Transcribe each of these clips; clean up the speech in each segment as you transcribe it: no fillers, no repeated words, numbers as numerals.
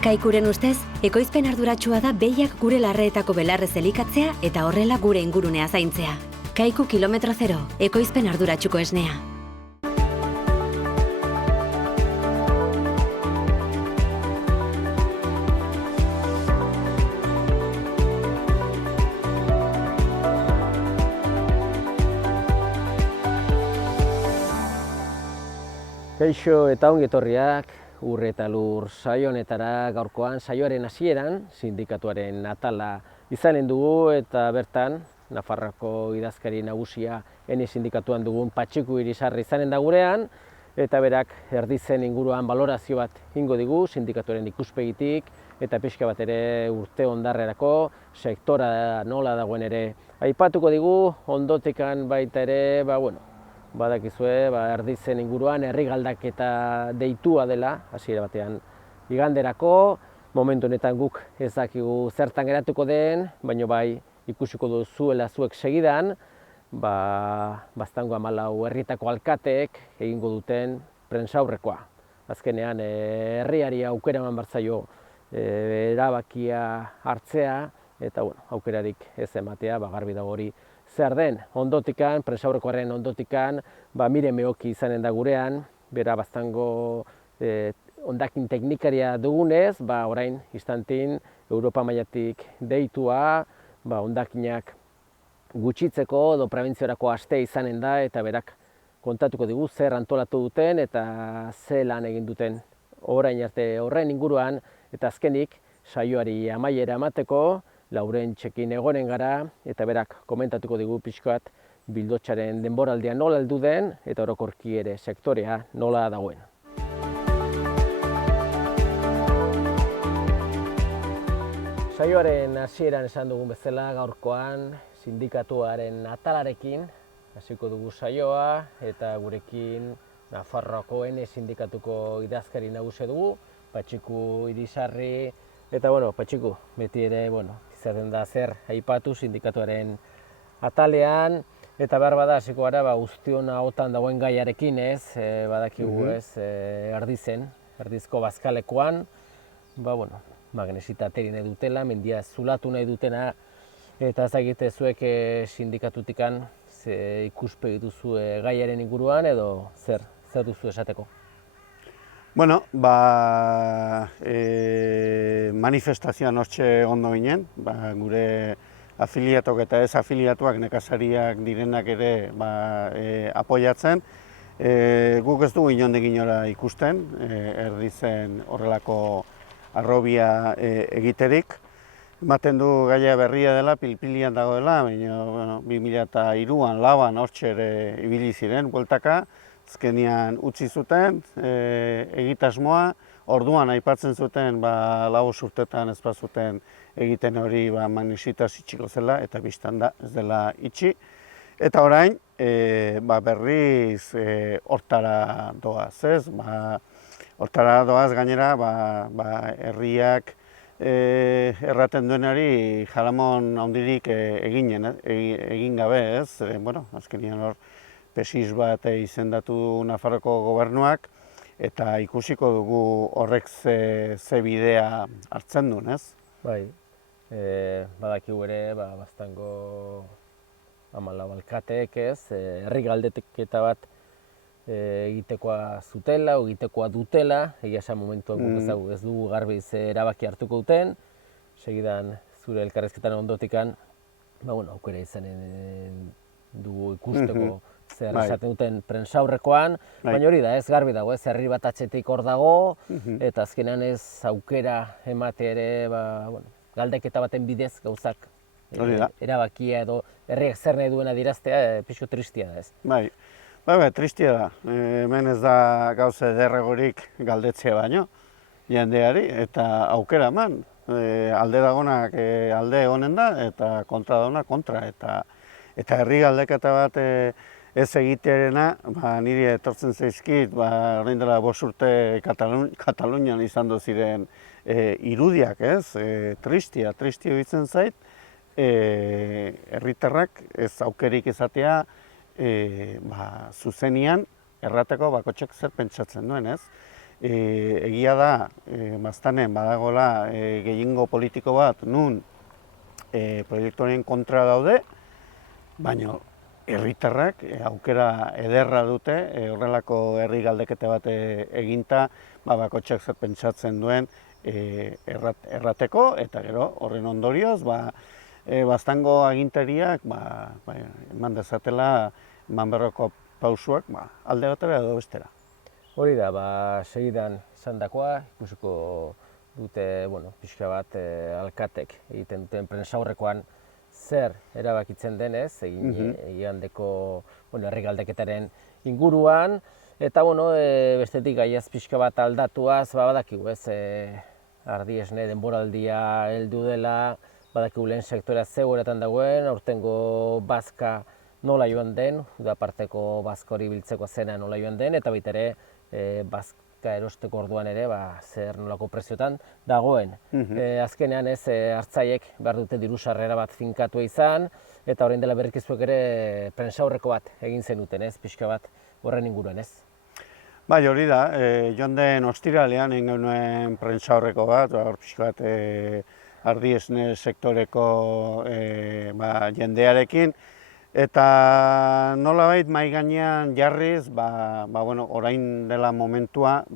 Kaikuren ustez, ekoizpen arduratsua da behiak gure larreetako belarrez elikatzea eta horrela gure ingurunea zaintzea. Kaiku kilometro zero, ekoizpen arduratsuko esnea. Kaixo eta ongi etorriak Ur eta Lur saio honetara. Gaurkoan saioaren hasieran sindikatuaren atala izanen dugu eta bertan Nafarroako idazkari nagusia ene sindikatuan dugun Patxiku Irisarri izanen da gurean eta berak erdizen inguruan balorazio bat ingo digu sindikatuaren ikuspegitik eta pixka bat ere urte ondarrerako sektora nola dagoen ere aipatuko digu. Ondotikan baita ere, badakizue, erdizen inguruan herri galdaketa deitua dela, hasiera batean iganderako. Momentu honetan guk ez dakigu zertan geratuko den, baina bai ikusiko duzuela zuek segidan, Baztango 14 herrietako alkateek egingo duten prentsaurrekoa. Azkenean herriari aukera eman behar zaio erabakia hartzea eta aukerarik ez ematea, garbi dago hori zer den. Ondotikan, prentsaurrekoaren ondotikan, Miren Meoki izanen da gurean, bera Baztango hondakin teknikaria dugunez, orain instantin Europa mailatik deitua, hondakinak gutxitzeko edo prebentziorako aste izanen da eta berak kontatuko digu zer antolatu duten eta ze lan egin duten orain arte horren inguruan. Eta azkenik saioari amaiera emateko Laurentxekin egonen gara eta berak komentatuko digu pixkat Bildotxaren denboraldia nola heldu den eta orokorki ere sektorea nola dagoen. Saioaren hasieran esan dugun bezala gaurkoan sindikatuaren atalarekin hasiko dugu saioa eta gurekin Nafarroako ene sindikatuko idazkari nagusia dugu, Patxiku Irisarri. Eta Patxiku, beti ere, izaten da zer aipatu sindikatuaren atalean, eta behar bada hasiko gara guztiona ahotan dagoen gaiarekin ez, badakigu ez, erdizko bazkalekuan, magnesitaterin nahi dutela, mendia zulatu nahi dutena, eta ezagite zuek sindikatutikan ikuspegi duzu gaiaren inguruan edo zer duzu esateko? Manifestazioan hortxe ondo ginen, gure afiliatok eta ez afiliatuak nekazariak direnak ere apoiatzen. Guk ez dugu inondik inora ikusten, erdizen horrelako arrobia egiterik. Ematen du gaia berria dela, pilpilian dagoela, baina 2003an, 2004an hortxe ere ibili ziren, bueltaka. Azkenean utzi zuten egitasmoa, orduan aipatzen zuten 5 urtetan ez bazuten egiten hori magnesitaz itxiko zela eta bistan da ez dela itxi. Eta orain berriz hortara doaz, ez? Hortara doaz gainera herriak erraten duenari jaramon handirik egin gabe, ez? Azkenean hor pesis bat izendatu Nafarroko gobernuak eta ikusiko dugu horrek ze bidea hartzen duen, ez? Badakigu ere, Baztango 14 alkateek ez, herri galdeketa bat egitekoa zutela, egitekoa dutela, egia esan momentuan ez dugu garbi erabaki hartuko duten, segidan zure elkarrizketan ondotikan, aukera izanen dugu ikusteko zer esaten duten prentsaurrekoan, baina hori da, ez garbi dago, ez herri bat atzetik hor dago, eta azkenean ez aukera emate ere, galdeketa baten bidez gauzak erabakia edo herriak zer nahi duen adieraztea, pixko tristia da ez. Tristia da, hemen ez da gauza ederregorik galdetzea baino, jendeari, eta aukera eman, alde dagonak alde honen da, eta kontra dagonak kontra, eta herri galdeketa bat ez egitearena, niri etortzen zaizkit, orain dela 5 urte Katalunian izan ziren irudiak, ez? Tristia bitzen zait, herritarrak ez aukerik izatea zuzenian errateko bakotxek zer pentsatzen duen, ez? Egia da, baztanen badagola gehiengo politiko bat nun proiektuaren kontra daude, baina herritarrak aukera ederra dute horrelako herri galdekete bat eginta, bakoitzak zer pentsatzen duen errateko, eta gero horren ondorioz baztango agintariak eman dezatela eman beharreko pausuak alde batera edo bestera. Hori da, segidan izandakoa, ikusiko dute, pixka bat alkatek egiten duten prentsaurrekoan zer erabakitzen denez, egandeko herri galdeketaren inguruan, eta bestetik gaiaz pixka bat aldatuaz, badakigu ez, ardi esne denboraldia heldu dela, badakigu lehen sektorea zeuretan dagoen, aurtengo bazka nola joan den, udaparteko bazka hori biltzeko zena nola joan den, eta baita ere bazka erosteko orduan ere zer nolako preziotan dagoen. Azkenean ez hartzaiek behar dute diru sarrera bat finkatu izan, eta orain dela berrikizuek ere prentsaurreko bat egin zenuten ez, pixka bat horren inguruan ez. Bai, hori da, joan den ostiralean egin genuen prentsaurreko bat, hor pixka bat ardi esne sektoreko jendearekin, eta nolabait mahai gainean jarriz, orain dela momentua,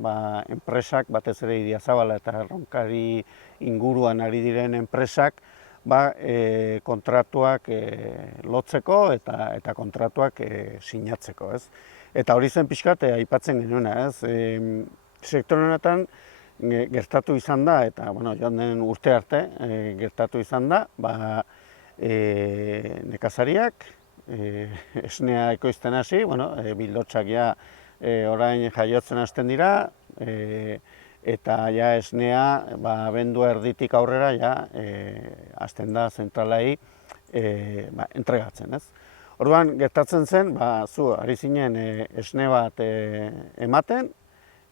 enpresak, batez ere Idiazabala eta Erronkari inguruan ari diren enpresak, kontratuak lotzeko eta kontratuak sinatzeko, ez? Eta hori zen pixkat aipatzen genuena, ez? Sektore honetan gertatu izan da, eta joan den urte arte gertatu izan da, nekazariak esnea ekoizten hasi, bildotsak orain jaiotzen hasten dira, eta esnea abendua erditik aurrera hasten da zentralei entregatzen, ez? Orduan, gertatzen zen, zu ari zinen esne bat ematen,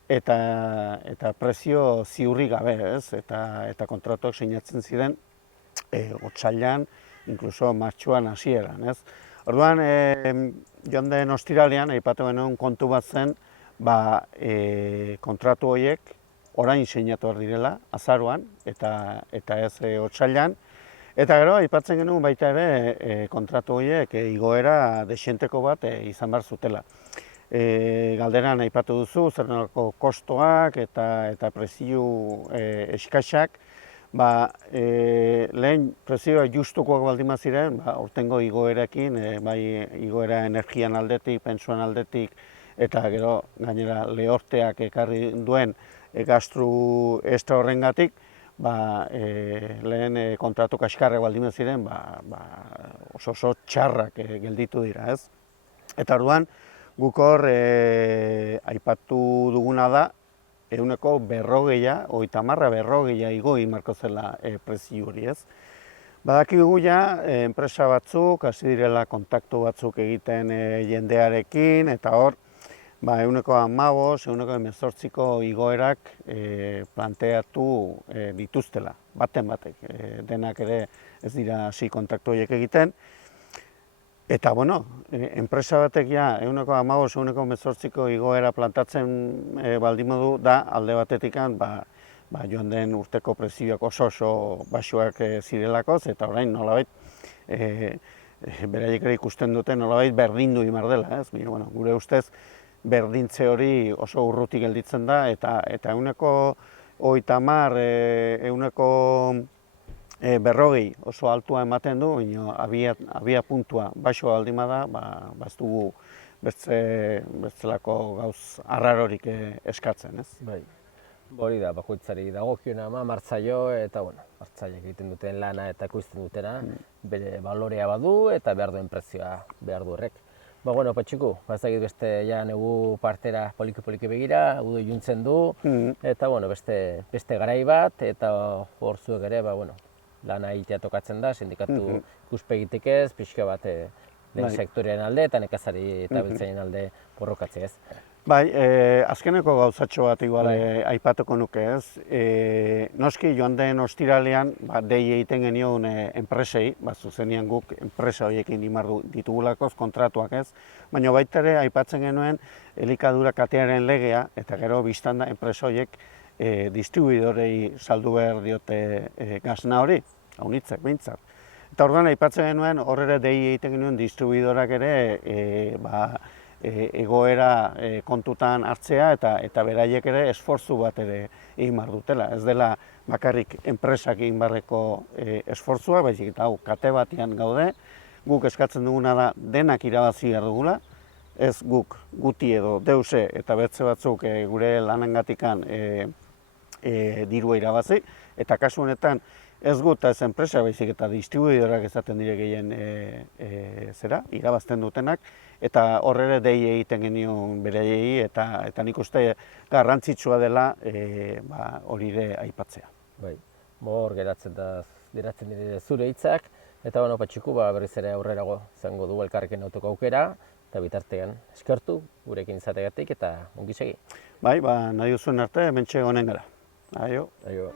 eta prezio ziurri gabe, ez? Eta kontratuak sinatzen ziren otsailean, inkluso martxoan hasieran, ez? Orduan, joan den ostiralean, aipatu genuen kontu bat zen, kontratu horiek orain sinatu behar direla, azaroan, eta ez otsailean. Eta gero, aipatzen genuen baita ere, kontratu horiek igoera dexenteko bat izan behar zutela. Galderan aipatu duzu, zer nolako kostoak eta prezio eskaxak, lehen prezioa justukoak baldin baziren, aurtengo igoerekin, bai igoera energian aldetik, pentsuan aldetik, eta gero gainera lehorteak ekarri duen gastru extra horrengatik, lehen kontratu kaskarrak baldin baziren, oso txarrak gelditu dira, ez? Eta orduan, guk hor aipatu duguna da, ehuneko 40, 30 igoi marko zela prezio hori, ez? Badakigu enpresa batzuk, hasi direla kontaktu batzuk egiten jendearekin, eta hor, ehuneko 15, ehuneko 18ko igoerak planteatu dituztela, baten batek, denak ere ez dira hasi kontaktu horiek egiten. Eta, enpresa batek ehuneko 15, ehuneko 18ko igoera plantatzen baldin modu da alde batetik joan den urteko prezioak oso baxuak zirelakoz, eta orain nolabait beraiek ere ikusten dute nolabait berdindu imar dela, ez? Gure ustez berdintze hori oso urruti gelditzen da, eta ehuneko 30, ehuneko 40 oso altua ematen du, abia puntua baxo baldin bada, ez dugu bestelako gauz arrarorik eskatzen, ez? Bai. Hori da, bakoitzari dagokiona martzaio, eta martzaileak egiten duten lana eta ekoizten dutena, bere balorea badu eta behar duen prezioa behar du horrek. Patxiku, ez beste negu partera poliki begira, udo iluntzen du, eta beste garai bat, eta hor zuek ere, lana egitea tokatzen da, sindikatu ikuspegitik ez, pixka bat lehen sektorean alde eta nekazari eta biltzaien alde borrokatzea ez. Bai, azkeneko gauzatxo bat igual aipatuko nuke ez. Noski joan den ostiralean dei egiten genion enpresei, zuzenian guk enpresa horiekin imardu ditugulakoz kontratuak ez, baina baita ere aipatzen genuen elikadura katearen legea eta gero biztanda enpresa horiek distribuidorei saldu behar diote gasna hori, haunitzek behintzat. Eta orduan aipatzen genuen horre dei egiten genuen distribuidorak ere egoera kontutan hartzea eta beraiek ere esfortzu bat ere egin behar dutela. Ez dela bakarrik enpresak egin beharreko esfortzua, baizik eta hau kate batean gaude, guk eskatzen duguna da denak irabazi behar dugula, ez guk guti edo deuse eta bertze batzuk gure lanengatikan dirua irabazi, eta kasu honetan ez gut ez enpresa baizik eta distribuidorak ezaten dire gehien irabazten dutenak, eta horre dei egiten genion beraiei eta nik uste garrantzitsua dela hori ere aipatzea. Bai, hor geratzen dire zure hitzak, eta Patxiku berriz ere aurrerago izango du elkarrekin autoko aukera, eta bitartean eskertu gurekin izateagatik eta ongi segi. Bai, nahi duzuen arte, hementxe egonen gara. Aio. Aio.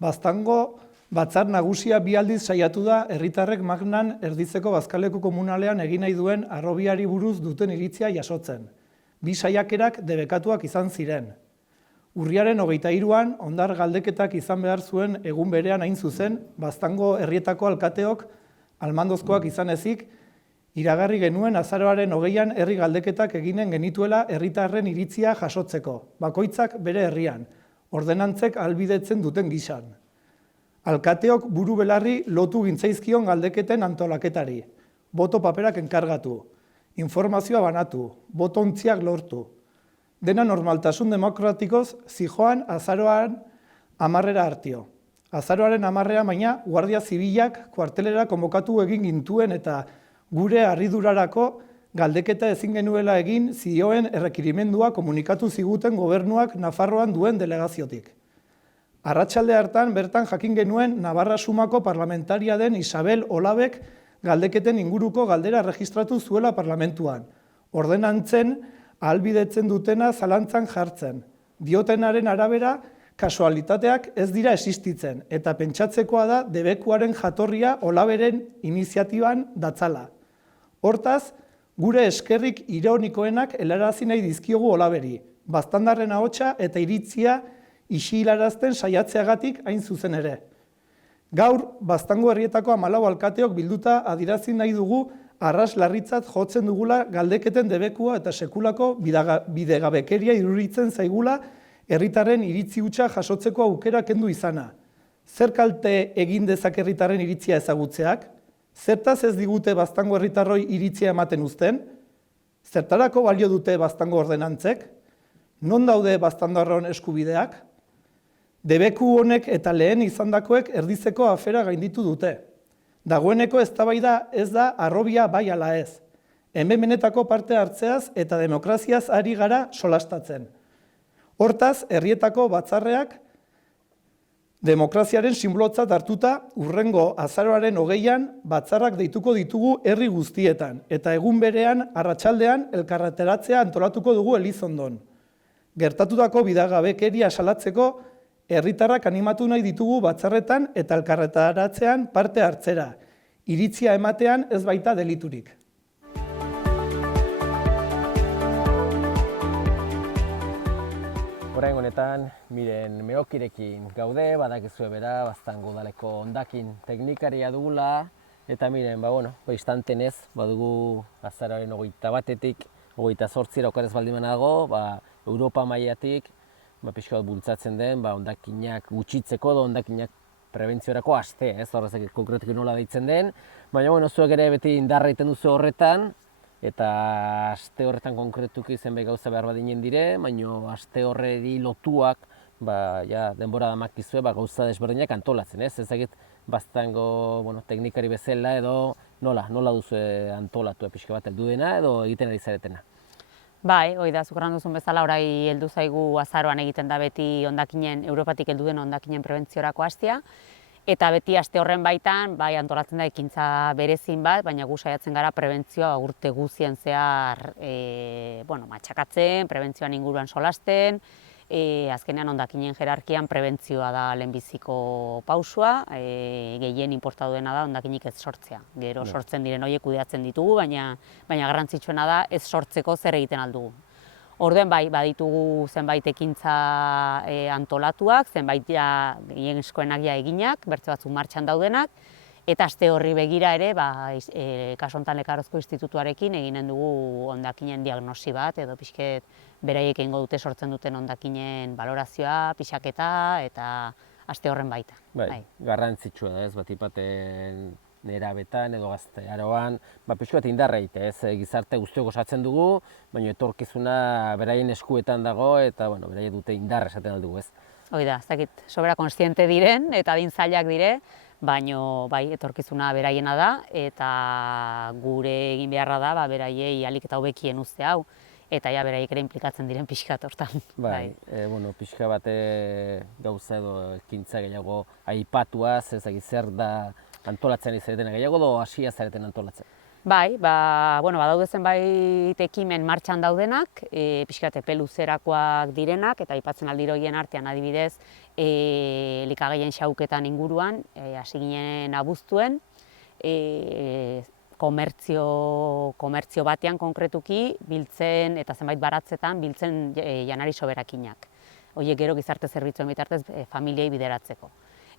Baztango batzar nagusia bi aldiz saiatu da herritarrek Magnan erditzeko bazkaleku komunalean egin nahi duen harrobiari buruz duten iritzia jasotzen. Bi saiakerak debekatuak izan ziren. Urriaren 23an hondar galdeketak izan behar zuen egun berean hain zuzen, Baztango herrietako alkateok almandozkoak izan ezik, iragarri genuen azaroaren 20an herri galdeketak eginen genituela herritarren iritzia jasotzeko, bakoitzak bere herrian, ordenantzek ahalbidetzen duten gisan. Alkateok buru belarri lotu gintzaizkion galdeketen antolaketari, boto paperak enkargatu, informazioa banatu, botontziak lortu. Dena normaltasun demokratikoz zijoan azaroaren 10 hartio. Azaroaren 10 baina Guardia Zibilak kuartelera konbokatu egin gintuen eta gure harridurarako galdeketa ezin genuela egin zioen errekirimendua komunikatu ziguten gobernuak Nafarroan duen delegaziotik. Arratsalde hartan bertan jakin genuen Navarra Sumako parlamentaria den Isabel Olabek galdeketen inguruko galdera registratu zuela parlamentuan. Ordenantzen ahalbidetzen dutena zalantzan jartzen. Diotenaren arabera, kasualitateak ez dira existitzen eta pentsatzekoa da debekuaren jatorria Olaberen iniziatiban datzala. Hortaz, gure eskerrik ironikoenak helarazi nahi dizkiogu Olaberi, baztandarren ahotsa eta iritzia isilarazten saiatzeagatik hain zuzen ere. Gaur, Baztango herrietako 14 alkateok bilduta adirazi nahi dugu arras larritzat jotzen dugula galdeketen debekua eta sekulako bidegabekeria iruritzen zaigula herritarren iritzi hutsa jasotzeko aukera kendu izana. Zer kalte egin dezak herritarren iritzia ezagutzeak? Zertaz ez digute Baztango herritarroi iritzia ematen uzten? Zertarako balio dute Baztango ordenantzek? Non daude Baztandarron eskubideak? Debeku honek eta lehen izandakoek erdizeko afera gainditu dute. Dagoeneko eztabaida ez da harrobia bai ala ez. Hemen benetako parte hartzeaz eta demokraziaz ari gara solastatzen. Hortaz, herrietako batzarreak demokraziaren sinbolotzat hartuta urrengo azaroaren 20an batzarrak deituko ditugu herri guztietan eta egun berean arratsaldean elkarreteratzea antolatuko dugu Elizondon. Gertatutako bidagabekeria salatzeko herritarrak animatu nahi ditugu batzarretan eta elkarretaratzean parte hartzera. Iritzia ematean ez baita deliturik. Orain honetan, miren meokirekin gaude, badakizue bera, Baztango udaleko hondakin teknikaria dugula, eta miren, istantenez, badugu azaroaren 21-etik, 28 okarez baldin dago, Europa mailatik, pixka bat bultzatzen den, hondakinak gutxitzeko edo hondakinak prebentziorako aste, ez horrezak konkretuki nola deitzen den, baina zuek ere beti indarra egiten duzu horretan, eta aste horretan konkretuki zenbait gauza behar badinen dire, baina aste horreri lotuak denbora damakizue gauza desberdinak antolatzen, ez? Ezagit Baztango teknikari bezala edo nola duzu antolatu pixka bat heldu dena edo egiten ari zaretena? Bai, hori da, zuk erran duzun bezala, orai heldu zaigu azaroan egiten da beti Europatik heldu den hondakinen prebentziorako hastia. Eta beti aste horren baitan, bai antolatzen da ekintza berezin bat, baina gu saiatzen gara prebentzioa urte guztien zehar matxakatzen, prebentzioan inguruan solasten, azkenean hondakinen jerarkian prebentzioa da lehenbiziko pausua, gehien inportatu dena da hondakinik ez sortzea. Gero sortzen diren horiek kudeatzen ditugu, baina garrantzitsuena da ez sortzeko zer egiten aldugu. Orduan bai, baditugu zenbait ekintza antolatuak, zenbait gehienezkoenak eginak, bertze batzuk martxan daudenak, eta aste horri begira ere, kasu honetan Lekarozko Institutuarekin eginen dugu hondakinen diagnosi bat, edo pixket beraiek egingo dute sortzen duten hondakinen balorazioa, pixaketa, eta aste horren baita. Bai, garrantzitsua da ez, bat ipaten nerabetan edo gaztearoan, pixka bat indarra egitea, ez, gizarte guztiok osatzen dugu, baina etorkizuna beraien eskuetan dago eta beraiek dute indarra esaten aldugu, ez. Hoi da, ez dakit, sobera kontziente diren eta adintzaileak dire, baina bai, etorkizuna beraiena da eta gure egin beharra da beraiei ahalik eta hobekien uzte hau. Eta ja beraiek ere inplikatzen diren pixkat hortan. Bai, pixka bat gauza edo ekintza gehiago aipatuaz, ez zer da antolatzen izaretena gehiago edo hasia zareten antolatzen? Bai, badaude zenbait ekimen martxan daudenak, pixkat epe luzerakoak direnak, eta aipatzen aldiro horien artean adibidez, elikagaien xauketan inguruan, hasi ginen abuztuen, komertzio batean konkretuki biltzen eta zenbait baratzetan biltzen janari soberakinak. Horiek gero gizarte zerbitzuen bitartez familiei bideratzeko.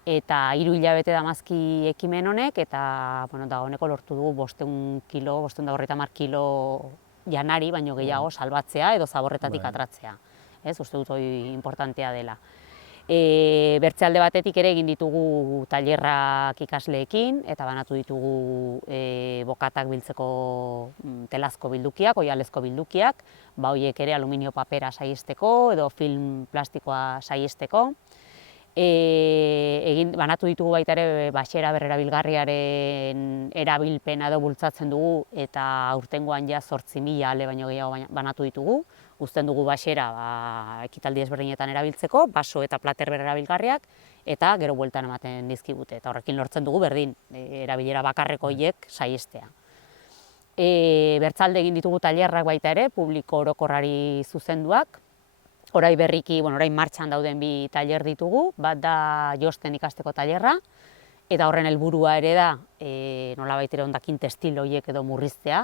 Eta 3 hilabete damazki ekimen honek, eta dagoeneko lortu dugu 500 kilo janari, baino gehiago salbatzea edo zaborretatik atratzea. Uste dut hori importantea dela. Bertze alde batetik ere egin ditugu tailerrak ikasleekin, eta banatu ditugu bokatak biltzeko telazko bildukiak, oihalezko bildukiak, horiek ere aluminio papera saiesteko edo film plastikoa saiesteko. Banatu ditugu baita ere baxera berrerabilgarriaren erabilpena edo bultzatzen dugu, eta aurtengoan ja 8.000 ale baino gehiago banatu ditugu. Uzten dugu baxera ekitaldi ezberdinetan erabiltzeko, baso eta plater berrerabilgarriak, eta gero bueltan ematen dizkigute. Eta horrekin lortzen dugu berdin, erabilera bakarreko horiek saiestea. Bertzalde egin ditugu tailerrak baita ere, publiko orokorrari zuzenduak. Orain berriki, orain martxan dauden 2 tailer ditugu, bat da josten ikasteko tailerra, eta horren helburua ere da, nolabait ere hondakin textil horiek edo murriztea,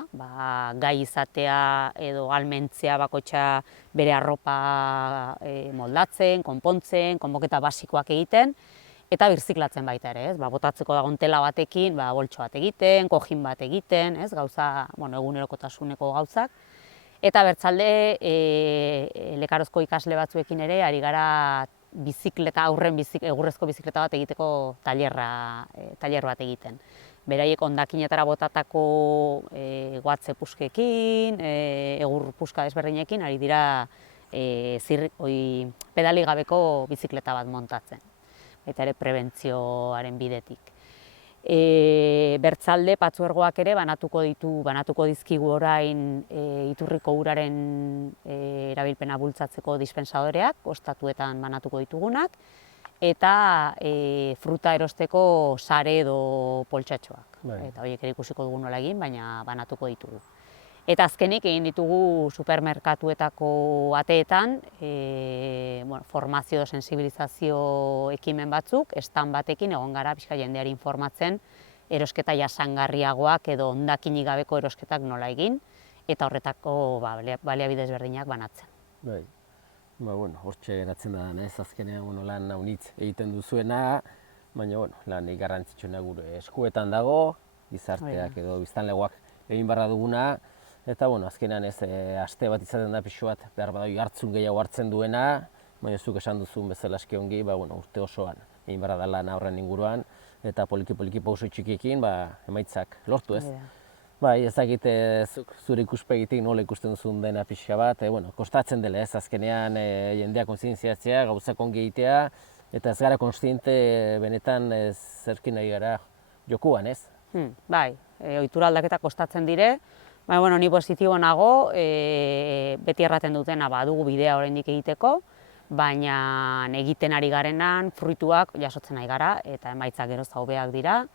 gai izatea edo almentzea bakoitza bere arropa moldatzen, konpontzen, konpoketa basikoak egiten, eta birziklatzen baita ere, botatzeko dagoen tela batekin, boltxo bat egiten, kojin bat egiten, gauza, egunerokotasuneko gauzak. Eta bertzalde, Lekarozko ikasle batzuekin ere, ari gara bizikleta, egurrezko bizikleta bat egiteko tailer bat egiten. Beraiek hondakinetara botatako guatze puskekin, egur puska desberdinekin, ari dira pedali gabeko bizikleta bat montatzen. Eta ere prebentzioaren bidetik. Bertzalde, patzuergoak ere banatuko dizkigu orain iturriko uraren erabilpena bultzatzeko dispensadoreak, ostatuetan banatuko ditugunak, eta fruta erosteko sare edo poltsatxoak. Eta horiek ere ikusiko dugu nola egin, baina banatuko ditugu. Eta azkenik egin ditugu supermerkatuetako ateetan formazio edo sensibilizazio ekimen batzuk, stand batekin egon gara pixka jendeari informatzen erosketa jasangarriagoak edo hondakinik gabeko erosketak nola egin, eta horretako baliabide ezberdinak banatzen. Bai, hortxe geratzen da, azkenean lan haunitz egiten duzuena, baina lan garrantzitsuena gure eskuetan dago, gizarteak edo biztanlegoak egin barra duguna, eta azkenean aste bat izaten da pixu bat behar badai hartzun gehiago hartzen duena, baina zuk esan duzun bezala eski ongi, urte osoan egin barra da lan horren inguruan, eta poliki pauso txikiekin emaitzak lortu ez. Bai, ezagite zure ikuspegitik nola ikusten duzun dena pixka bat, kostatzen dela ez, azkenean jendea kontzientziatzea, gauzak ongi egitea, eta ez gara kontziente benetan zerkin nahi gara jokuan ez. Bai, ohitura aldaketa kostatzen dire, baina ni positibo nago, beti erraten dutena badugu bidea oraindik egiteko, baina egiten ari garenan fruituak jasotzen ari gara eta emaitzak geroz hobeak dira.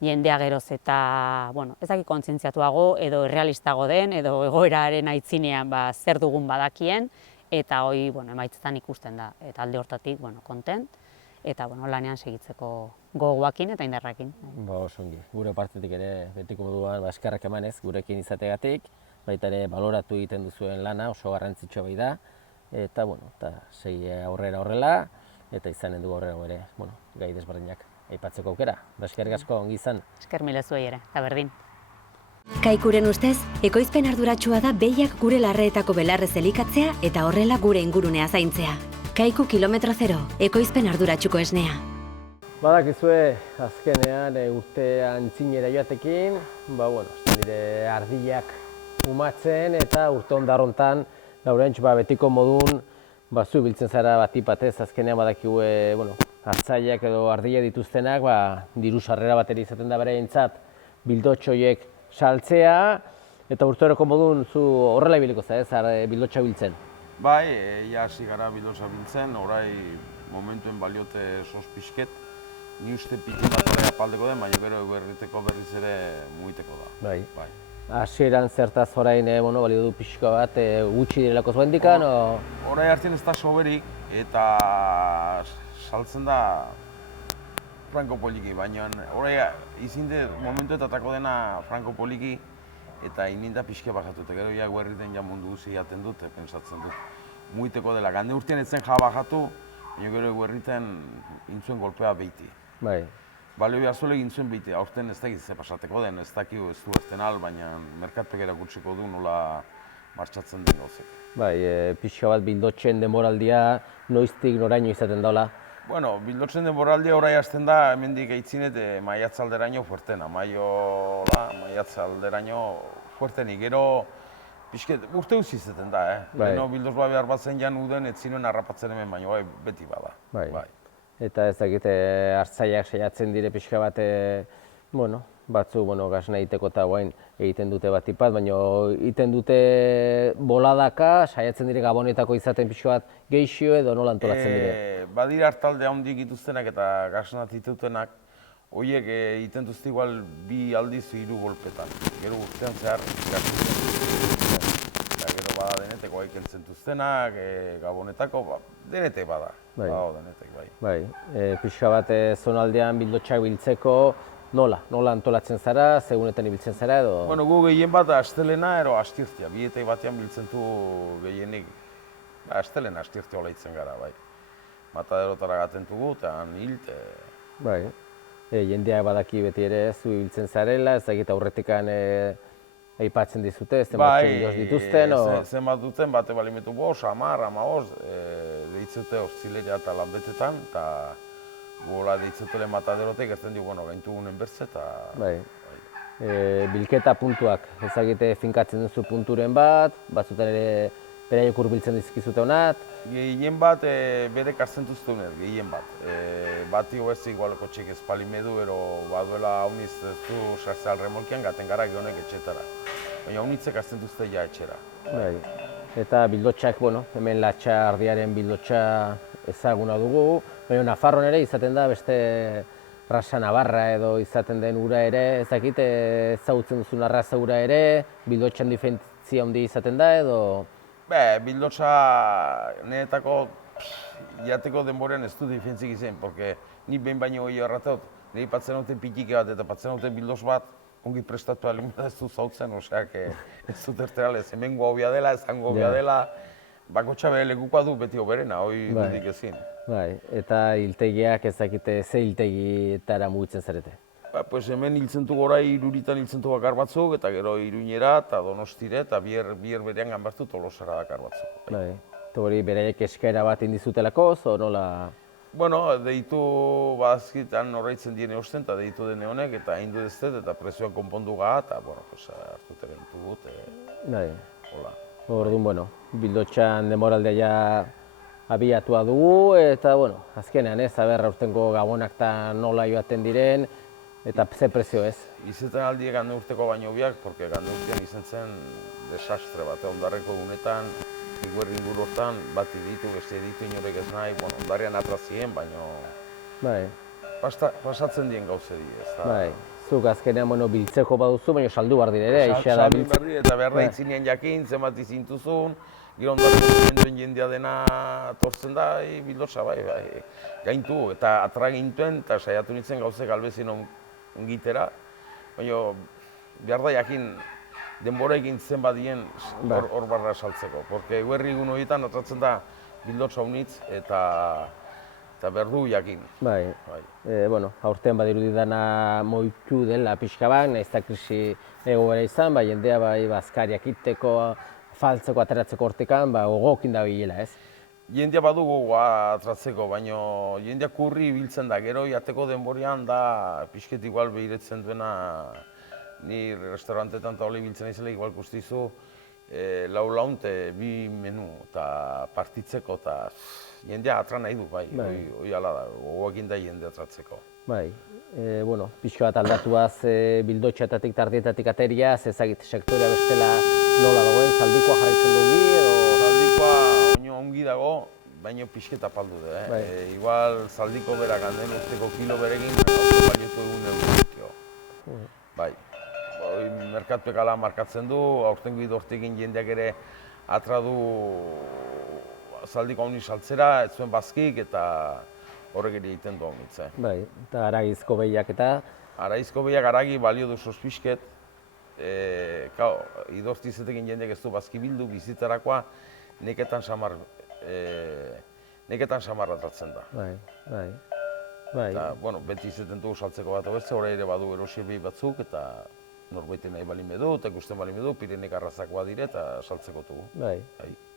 Jendea geroz eta, ez dakit kontzientziatuago edo errealistago den edo egoeraren aitzinean zer dugun badakien eta hori emaitzetan ikusten da. Eta alde hortatik, kontent eta lanean segitzeko gogoakin eta indarrakin. Oso ongi. Gure partetik ere betiko moduan eskerrak emanez gurekin izategatik, baita ere baloratu egiten duzuen lana oso garrantzitsua bai da. Eta, segi aurrera horrela, eta izanen du aurrera ere, gai desberdinak aipatzeko aukera. Eskerrik asko, ongi izan. Esker mila zuei ere, eta berdin. Kaikuren ustez, ekoizpen arduratsua da behiak gure larreetako belarrez elikatzea eta horrela gure ingurunea zaintzea. Kaiku kilometro zero, ekoizpen arduratsuko esnea. Badakizue, azkenean urte antzinera joatekin, nire ardiak umatzen eta urte ondarrontan Laurentx, betiko modun, zu biltzen zara batipatez, azkenean badakigu, hartzaileak edo ardia dituztenak, diru sarrera bateri izaten da beraientzat bildotxoiek saltzea, eta urteroko modun zu horrela ibiliko zara, bildotxa biltzen? Bai, ja hasi gara bildotxa biltzen, orai momentuen baliote sospixket, ni uste pikin bat orai apaldeko den, baina gero berriteko berriz ere muiteko da. Bai. Hasieran zertaz orain balio du pixka bat, gutxi direlako zuendikan? Orai hartzen ez da soberik eta saltzen da franko poliki, baina orai izinde momentuetatako dena franko poliki eta ininda pixka bajatu, eta gero guerriten ja mundu guzi jaten dut, pensatzen dut. Muiteko dela, gande urtean etzen ja bajatu, baina gero guerriten intzuen golpea behiti. Bai. Balio behazule egin zuen behite, aurten ez dakit ze pasateko den, ez dakit ez du ezten al, baina merkatek erakutsiko du nola martxatzen den gauzek. Bai, pixka bat bildotxen denboraldia noiztik noraino izaten daula? Bildotxen denboraldia orai hasten da, hemendik aitzinet maiatzalderaino fuertena, maiatzalderaino fuertenik, gero pixket urte guzti izaten da, Leno bildoz behar bat zen jan uden, ez zinuen harrapatzen hemen, baina beti bada. Eta ez dakit, hartzaileak saiatzen dire pixka bat, batzu gasna egiteko eta guain egiten dute batipat, baina egiten dute boladaka, saiatzen dire gabonetako izaten pixka bat geixio edo nola antolatzen dire? Badira hartalde handik dituztenak eta gasna ditutenak, horiek egiten duzte igual 2 aldiz 3 golpetan. Gero urtean zehar gero bada deneteko haikentzen duztenak, gabonetako, denetek bada. Bai, pixka bat zonaldean bildotxak biltzeko nola antolatzen zara, segunetan ibiltzen zara edo? Gu gehien bat astelena ero astirtia, bietek batean biltzen du gehienik. Astelena astirtia hola itzen gara, bai. Mataderotara gaten dugu eta hilte. Bai, jendeak badaki beti ere zu ibiltzen zarela, ez dakit aurretikan aipatzen dizute, zenbat kilos dituzten? Zenbat duten, bate balimetu 5, 10, 15, deitzute orzilera eta lanbetetan, eta gola deitzutele mataderotek, ez den dio, gaintugunen bertze eta... Bilketa puntuak, ezagite finkatzen duzu punturen bat, batzutan ere beraiek hurbiltzen dizkizute honat? Gehien bat bere kartzen duztunez, gehien bat. Bati hobertzik igualeko txek ez palimedu, ero baduela hauniz ez du sartzeal remolkian, gaten gara gehonek etxetara. Baina haunitzek kartzen duzte ja etxera. Eta bildotxak, hemen latxa ardiaren bildotxa ezaguna dugu, baina Nafarroan ere izaten da beste Rasa Navarra edo izaten den ura ere, ez dakit ezagutzen duzun arraza ura ere, bildotxan diferentzia handi izaten da edo? Bildotxa niretako jateko denborean ez du diferentzik izan, porque ni behin baino gehiago errateot, niri patzen duten pitike bat eta patzen duten bildoz bat, ongi prestatu alimenta ez du zautzen, oseak ez dut erterale, hemengo hobia dela, ezango hobia dela, bakotxa bere lekukoa du beti hoberena, hori dudik ezin. Eta hiltegiak ez dakite ze hiltegietara mugitzen zarete? Hemen hiltzen du gora Iruritan hiltzen du bakar batzuk, eta gero Iruñera eta Donostire, eta bier berean ganbertu Tolosara dakar batzuk. Eta hori beraiek eskaera bat indizutelako, o nola? Deitu badazkitan horreitzen diene osten, eta deitu dene honek, eta hindu deztet, eta prezioak konpondu gaha, eta hartut ere hintu gut. Orduan, bildotxan demoraldea ja abiatua dugu, eta azkenean aurtengo gabonak eta nola joaten diren, eta ze prezio ez? Izetan aldiek gande urteko baino biak, porque gande urtean izan zen desastre bat, ondarreko egunetan, Guerri inguru hortan, bat ditu, beste ditu inorek ez nahi, bueno, ondarean atrazien, baina Bai, pasatzen dien gauze di, ez da. bai. Zuk azkenean, bueno, biltzeko baduzu, baina saldu behar dire ere, aixa da Saldu biltzeko. berri eta behar da itzinean jakin, zenbat izintuzun, gero ondarrean duen jendea dena tortzen da, bildosa, bai, gaintu, eta atra gintuen, eta saiatu nintzen gauze galbezin ongitera, baina behar da jakin denbora egin zenbat dien hor barra saltzeko, porque guerri egun horietan atratzen da bildotsa unitz eta behar du jakin. Bai, bueno, aurten badirudi dana moitu dela pixka bat, nahiz eta krisi egoera izan, jendea bai bazkariak iteko, faltzeko, ateratzeko hortekan, gogokin da bilela, ez? Jendea badu gogoa atratzeko, baina jendea kurri biltzen da, gero jateko denborean da pixket igual behiretzen duena, ni restaurantetan eta hori biltzen izela igual guztizu, lau launte, bi menu eta partitzeko eta jendea atra nahi du, bai, hori ala da, gogoekin da jendea atratzeko. Bai, bueno, pixko bat aldatuaz bildotxeetatik, tardietatik ateriaz, ezagit sektorea bestela nola dagoen, zaldikoa jarraitzen dugi edo... Zaldikoa oino ongi dago, baina pixketa paldu da, igual zaldiko berak handen urteko kilo berekin, hau baliotu egun eurikio. Bai. Merkatuek ala markatzen du, aurten bidortekin jendeak ere atra du zaldiko honi saltzera, ez zuen bazkik eta horrek ere egiten du honitze. Bai, eta aragizko behiak eta... Aragizko behiak aragi balio du sospixket, idortizetekin jendeak ez du bazki bildu, bizitzarakoa neketan samar atratzen da. Bai. Eta, bueno, beti izaten dugu saltzeko bat beste, horre ere badu erosi behi batzuk eta norbaiten nahi balin bedu, eta ikusten balin bedu, Pirenek arrazakoa dire eta saltzeko dugu. Bai,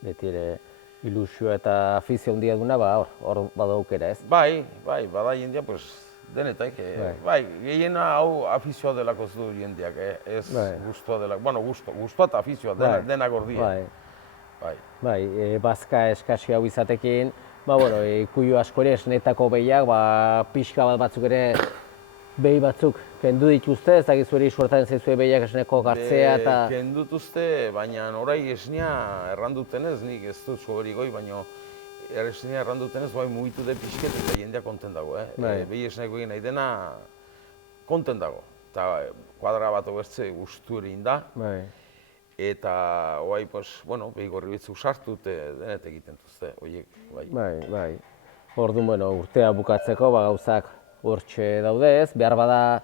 beti ere ilusioa eta afizio handia duna, hor badaukera, ez? Bai, bada jendea, pues, denetak, bai, gehiena hau afizioa delako ez du jendeak, ez guztua delako, bueno, guztua eta afizioa, denak hor die. Bai, bazka eskasi hau izatekin, bueno, ikuio asko ere esnetako behiak, pixka bat batzuk ere behi batzuk kendu dituzte, ez dakizu eri suertaren zaizue behiak esneko gartzea eta... Kendutuzte, baina orai esnea errandutenez, nik ez dut soberi goi, baina esnea errandutenez bai mugitu de pixket eta jendea konten dago, behi esneko egin nahi dena konten dago. Eta kuadra bat obertze guztu ere inda, eta oai, bueno, behi gorri bitzuk sartu denet egiten duzte, oiek, bai. Bai, orduan, bueno, urtea bukatzeko, gauzak hortxe daude ez, behar bada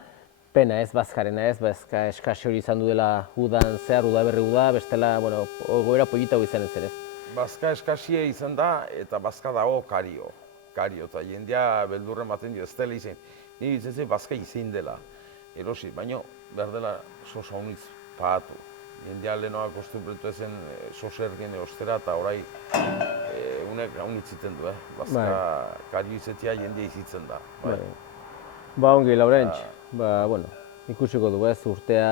pena ez, bazkarena ez, bazka eskasi hori izan duela udan zehar, udaberri uda, bestela, bueno, goera polita hori izan ez. Bazka eskasia izan da, eta bazka dago kario, eta jendea beldurren baten dio, ez dela izan, nire ditzen bazka izan dela, erosi, baina behar dela sosa honitz pahatu. Jendea lehenoa kostumpretu ezen sosa erdien eostera, eta orai unek haunitziten du, bazka kario izetia jendea izitzen da. Ongi, Laurentz, bueno, ikusiko du, urtea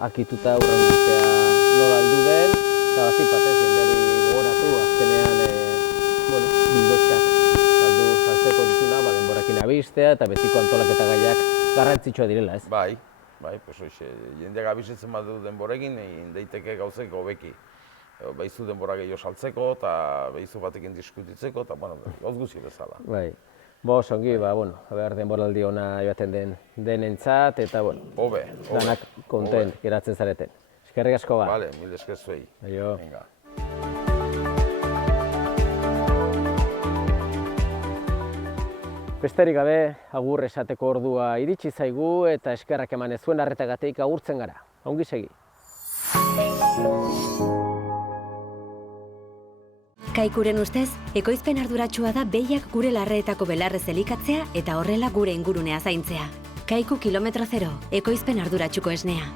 akituta, urren urtea nola aldu den, eta bazipat ez, jendeari gogoratu, azkenean, bildotxak saltzeko dituna, denborakin abistea, eta betiko antolaketa gaiak garrantzitsua direla, ez? Bai, jendeak abisetzen bat du denborekin, egin daiteke gauzek hobeki. Behizu denbora gehiago saltzeko, eta behizu batekin diskutitzeko, eta, gauz guzti bezala. Bai. Ongi, denboraldi ona joaten denentzat, eta, danak kontent geratzen zareten. Eskerrik asko ba. Bale, mil esker zuei. Aio. Besterik gabe, agur esateko ordua iritsi zaigu, eta eskerrak eman ez zuen arretagatik agurtzen gara. Ongi segi. Kaikuren ustez, ekoizpen arduratsua da behiak gure larreetako belarrez elikatzea eta horrela gure ingurunea zaintzea. Kaiku kilometro zero, ekoizpen arduratsuko esnea.